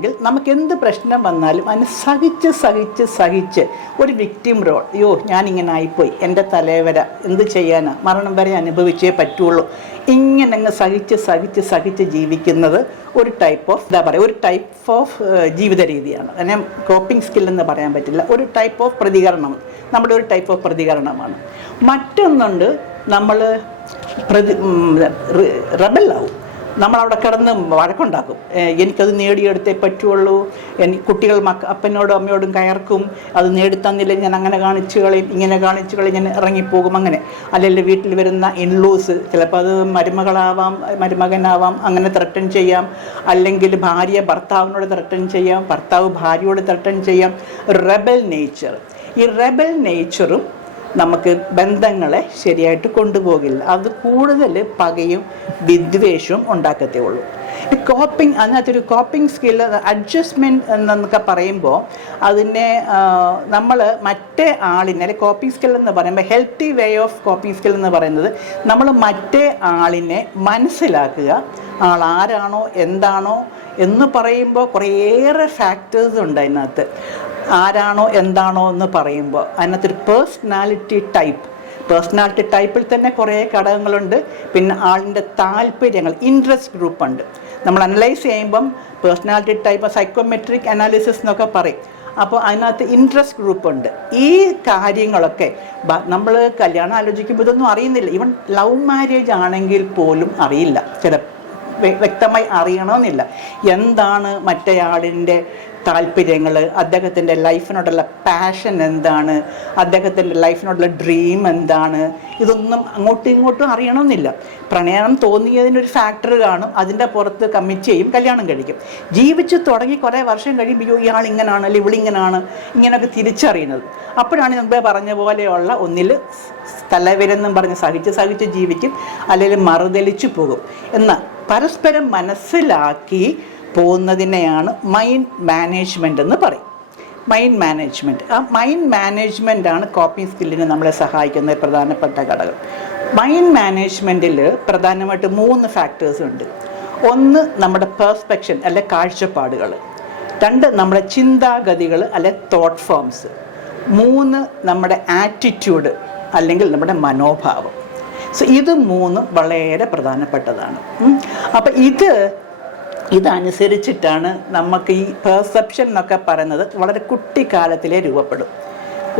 എങ്കിൽ നമുക്ക് എന്ത് പ്രശ്നം വന്നാലും അതിന് സഹിച്ച് സഹിച്ച് സഹിച്ച് ഒരു വിക്ടിം റോൾ അയ്യോ ഞാനിങ്ങനെ ആയിപ്പോയി. എന്റെ തലവര എന്ത് ചെയ്യാനാണ് മരണം വരെ അനുഭവിച്ചേ പറ്റുള്ളൂ. ഇങ്ങനെ അങ്ങ് സഹിച്ച് സഹിച്ച് സഹിച്ച് ജീവിക്കുന്നത് ഒരു ടൈപ്പ് ഓഫ് എന്താ പറയുക ഒരു ടൈപ്പ് ഓഫ് ജീവിത രീതിയാണ്. അതിനെ കോപ്പിംഗ് സ്കിൽ എന്ന് പറയാൻ പറ്റില്ല. ഒരു ടൈപ്പ് ഓഫ് പ്രതികരണം നമ്മുടെ ഒരു ടൈപ്പ് ഓഫ് പ്രതികരണമാണ്. മറ്റൊന്നുണ്ട് നമ്മൾ പ്രതി റബലാവും നമ്മളവിടെ കിടന്ന് വഴക്കുണ്ടാക്കും. എനിക്കത് നേടിയെടുത്തേ പറ്റുള്ളൂ. എനിക്ക് കുട്ടികൾ മക്ക അപ്പനോടും അമ്മയോടും കയർക്കും. അത് നേടിത്തന്നില്ല. ഞാൻ അങ്ങനെ കാണിച്ചു കളയും ഇങ്ങനെ കാണിച്ചു കളയും ഞാൻ ഇറങ്ങിപ്പോകും അങ്ങനെ. അല്ലെങ്കിൽ വീട്ടിൽ വരുന്ന ഇൻലൂസ് ചിലപ്പോൾ അത് മരുമകളാവാം മരുമകനാവാം അങ്ങനെ ത്രട്ടൺ ചെയ്യാം. അല്ലെങ്കിൽ ഭാര്യ ഭർത്താവിനോട് ത്രട്ടൺ ചെയ്യാം ഭർത്താവ് ഭാര്യയോട് ത്രട്ടൺ ചെയ്യാം. റെബൽ നേച്ചർ ഈ റെബൽ നേച്ചറും നമുക്ക് ബന്ധങ്ങളെ ശരിയായിട്ട് കൊണ്ടുപോകില്ല. അത് കൂടുതൽ പകയും വിദ്വേഷവും ഉണ്ടാക്കത്തേ ഉള്ളൂ. ഈ കോപ്പിംഗ് അതിനകത്തൊരു കോപ്പിംഗ് സ്കില്ല് അഡ്ജസ്റ്റ്മെന്റ് എന്നൊക്കെ പറയുമ്പോൾ അതിനെ നമ്മൾ മറ്റേ ആളിനെ അല്ലെങ്കിൽ കോപ്പിംഗ് സ്കിൽ എന്ന് പറയുമ്പോൾ healthy way of coping skill എന്ന് പറയുന്നത് നമ്മൾ മറ്റേ ആളിനെ മനസ്സിലാക്കുക. ആൾ ആരാണോ എന്താണോ എന്ന് പറയുമ്പോൾ കുറേയേറെ ഫാക്ടേഴ്സ് ഉണ്ട് അതിനകത്ത്. ആരാണോ എന്താണോ എന്ന് പറയുമ്പോൾ അതിനകത്തൊരു പേഴ്സണാലിറ്റി ടൈപ്പ് പേഴ്സണാലിറ്റി ടൈപ്പിൽ തന്നെ കുറേ ഘടകങ്ങളുണ്ട്. പിന്നെ ആളിന്റെ താല്പര്യങ്ങൾ ഇൻട്രസ്റ്റ് ഗ്രൂപ്പ് ഉണ്ട്. നമ്മൾ അനലൈസ് ചെയ്യുമ്പം പേഴ്സണാലിറ്റി ടൈപ്പ് സൈക്കോമെട്രിക് അനാലിസിസ് എന്നൊക്കെ പറയും. അപ്പോൾ അതിനകത്ത് ഇൻട്രസ്റ്റ് ഗ്രൂപ്പ് ഉണ്ട്. ഈ കാര്യങ്ങളൊക്കെ നമ്മൾ കല്യാണം ആലോചിക്കുമ്പോൾ ഇതൊന്നും അറിയുന്നില്ല. ഈവൻ ലവ് മാരേജ് ആണെങ്കിൽ പോലും അറിയില്ല. ചില വ്യക്തമായി അറിയണമെന്നില്ല. എന്താണ് മറ്റേയാളിന്റെ താല്പര്യങ്ങൾ അദ്ദേഹത്തിന്റെ ലൈഫിനോടുള്ള പാഷൻ എന്താണ്? അദ്ദേഹത്തിന്റെ ലൈഫിനോടുള്ള ഡ്രീം എന്താണ്? ഇതൊന്നും അങ്ങോട്ടും ഇങ്ങോട്ടും അറിയണമെന്നില്ല. പ്രണയം തോന്നിയതിനൊരു ഫാക്ടർ കാണും. അതിന്റെ പുറത്ത് കമ്മിറ്റ് ചെയ്യും കല്യാണം കഴിക്കും. ജീവിച്ച് തുടങ്ങി കുറേ വർഷം കഴിയുമ്പോൾ ഇയാൾ ഇങ്ങനെയാണ് അല്ലെങ്കിൽ ഇവളിങ്ങനാണ് ഇങ്ങനെയൊക്കെ തിരിച്ചറിയുന്നത്. അപ്പോഴാണ് മുമ്പേ പറഞ്ഞ പോലെയുള്ള ഒന്നിൽ തലവിരെന്നും പറഞ്ഞ് സഹിച്ച് സഹിച്ച് ജീവിക്കും. അല്ലെങ്കിൽ മറുതലിച്ചു പോകും. എന്നാൽ പരസ്പരം മനസ്സിലാക്കി പോകുന്നതിനെയാണ് മൈൻഡ് മാനേജ്മെന്റ് എന്ന് പറയും. മൈൻഡ് മാനേജ്മെന്റ് ആ മൈൻഡ് മാനേജ്മെന്റ് ആണ് കോപ്പിംഗ് സ്കില്ലിന് നമ്മളെ സഹായിക്കുന്ന പ്രധാനപ്പെട്ട ഘടകം. മൈൻഡ് മാനേജ്മെന്റിൽ പ്രധാനമായിട്ട് മൂന്ന് ഫാക്ടേഴ്സ് ഉണ്ട്. ഒന്ന് നമ്മുടെ പെർസ്പെക്ഷൻ അല്ലെ കാഴ്ചപ്പാടുകൾ. രണ്ട് നമ്മുടെ ചിന്താഗതികൾ അല്ലെ തോട്ട് ഫോംസ് മൂന്ന് നമ്മുടെ ആറ്റിറ്റ്യൂഡ് അല്ലെങ്കിൽ നമ്മുടെ മനോഭാവം. സോ ഇത് മൂന്നും വളരെ പ്രധാനപ്പെട്ടതാണ്. അപ്പം ഇത് ഇതനുസരിച്ചിട്ടാണ് നമുക്ക് ഈ പെർസെപ്ഷൻ എന്നൊക്കെ പറയുന്നത് വളരെ കുട്ടിക്കാലത്തിലേ രൂപപ്പെടും.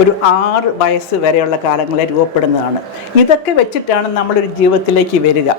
ഒരു ആറ് വയസ്സ് വരെയുള്ള കാലങ്ങളെ രൂപപ്പെടുന്നതാണ്. ഇതൊക്കെ വെച്ചിട്ടാണ് നമ്മളൊരു ജീവിതത്തിലേക്ക് വരിക.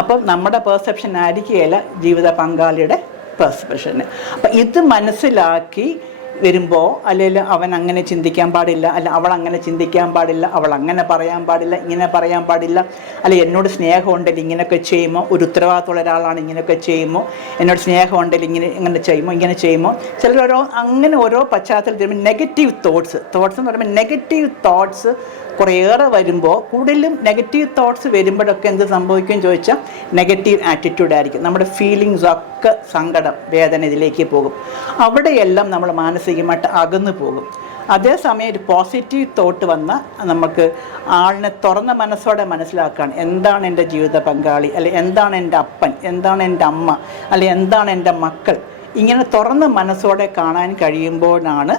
അപ്പം നമ്മുടെ പെർസെപ്ഷൻ ആയിരിക്കുകയില്ല ജീവിത പങ്കാളിയുടെ പെർസെപ്ഷന് അപ്പം ഇത് മനസ്സിലാക്കി വരുമ്പോൾ അല്ലെങ്കിൽ അവൻ അങ്ങനെ ചിന്തിക്കാൻ പാടില്ല അല്ല അവൾ അങ്ങനെ ചിന്തിക്കാൻ പാടില്ല അവൾ അങ്ങനെ പറയാൻ പാടില്ല ഇങ്ങനെ പറയാൻ പാടില്ല അല്ല എന്നോട് സ്നേഹമുണ്ടെങ്കിൽ ഇങ്ങനെയൊക്കെ ചെയ്യുമോ? ഒരു ഉത്തരവാദിത്തമുള്ള ഒരാളാണ് ഇങ്ങനെയൊക്കെ ചെയ്യുമോ? എന്നോട് സ്നേഹമുണ്ടെങ്കിൽ ഇങ്ങനെ ഇങ്ങനെ ചെയ്യുമോ? ഇങ്ങനെ ചെയ്യുമോ? ചിലർ ഓരോ അങ്ങനെ ഓരോ പശ്ചാത്തലത്തിൽ വരുമ്പോൾ നെഗറ്റീവ് തോട്ട്സ് തോട്ട്സ് എന്ന് പറയുമ്പോൾ നെഗറ്റീവ് തോട്ട്സ് കുറേയേറെ വരുമ്പോൾ കൂടുതലും നെഗറ്റീവ് തോട്ട്സ് വരുമ്പോഴൊക്കെ എന്ത് സംഭവിക്കും ചോദിച്ചാൽ നെഗറ്റീവ് ആറ്റിറ്റ്യൂഡ് ആയിരിക്കും. നമ്മുടെ ഫീലിങ്സ് ഒക്കെ സങ്കടം വേദന ഇതിലേക്ക് പോകും. അവിടെയെല്ലാം നമ്മൾ മാനസികമായിട്ട് അകന്നു പോകും. അതേസമയം ഒരു പോസിറ്റീവ് തോട്ട് വന്ന നമുക്ക് ആളിനെ തുറന്ന മനസ്സോടെ മനസ്സിലാക്കാൻ എന്താണ് എന്റെ ജീവിത പങ്കാളി അല്ലെ എന്താണ് എന്റെ അപ്പൻ എന്താണ് എന്റെ അമ്മ അല്ലെ എന്താണ് എന്റെ മക്കൾ ഇങ്ങനെ തുറന്ന മനസ്സോടെ കാണാൻ കഴിയുമ്പോഴാണ്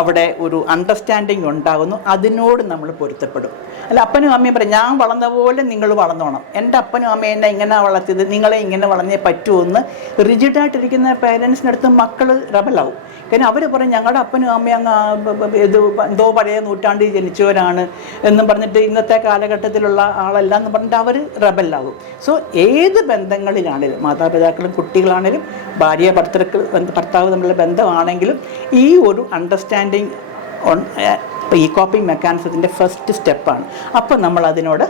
അവിടെ ഒരു അണ്ടർസ്റ്റാൻഡിങ് ഉണ്ടാകുന്നു അതിനോട് നമ്മൾ പൊരുത്തപ്പെടും. അല്ല അപ്പനും അമ്മയും പറയും ഞാൻ വളർന്ന പോലെ നിങ്ങൾ വളർന്നോണം. എന്റെ അപ്പനും അമ്മയും എന്നെ ഇങ്ങനെ വളർത്തിയത് നിങ്ങളെ ഇങ്ങനെ വളർന്നേ പറ്റുമെന്ന് റിജിഡായിട്ടിരിക്കുന്ന പേരൻസിനടുത്ത് മക്കൾ റബലാവും കാരണം അവർ പറയും ഞങ്ങളുടെ അപ്പനും അമ്മയും അങ്ങ് ഇത് എന്തോ പഴയ നൂറ്റാണ്ടിൽ ജനിച്ചവരാണ് എന്നും പറഞ്ഞിട്ട് ഇന്നത്തെ കാലഘട്ടത്തിലുള്ള ആളല്ല എന്ന് പറഞ്ഞിട്ട് അവർ റബല്ലാകും. സോ ഏത് ബന്ധങ്ങളിലാണേലും മാതാപിതാക്കളും കുട്ടികളാണേലും ഭാര്യ ഭർത്തൃക്കൾ ബന്ധ- ഭർത്താവ് തമ്മിലുള്ള ബന്ധമാണെങ്കിലും ഈ ഒരു അണ്ടർസ്റ്റാൻഡിങ് ഈ കോപ്പിംഗ് മെക്കാനിസത്തിന്റെ ഫസ്റ്റ് സ്റ്റെപ്പാണ് അപ്പോൾ നമ്മൾ അതിനോട്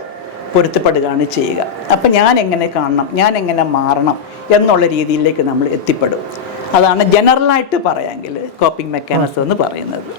പൊരുത്തപ്പെടുകയാണ് ചെയ്യുക. അപ്പം ഞാൻ എങ്ങനെ കാണണം ഞാൻ എങ്ങനെ മാറണം എന്നുള്ള രീതിയിലേക്ക് നമ്മൾ എത്തിപ്പെടും. അതാണ് ജനറലായിട്ട് പറയാമെങ്കിൽ കോപ്പിംഗ് മെക്കാനിസം എന്ന് പറയുന്നത്.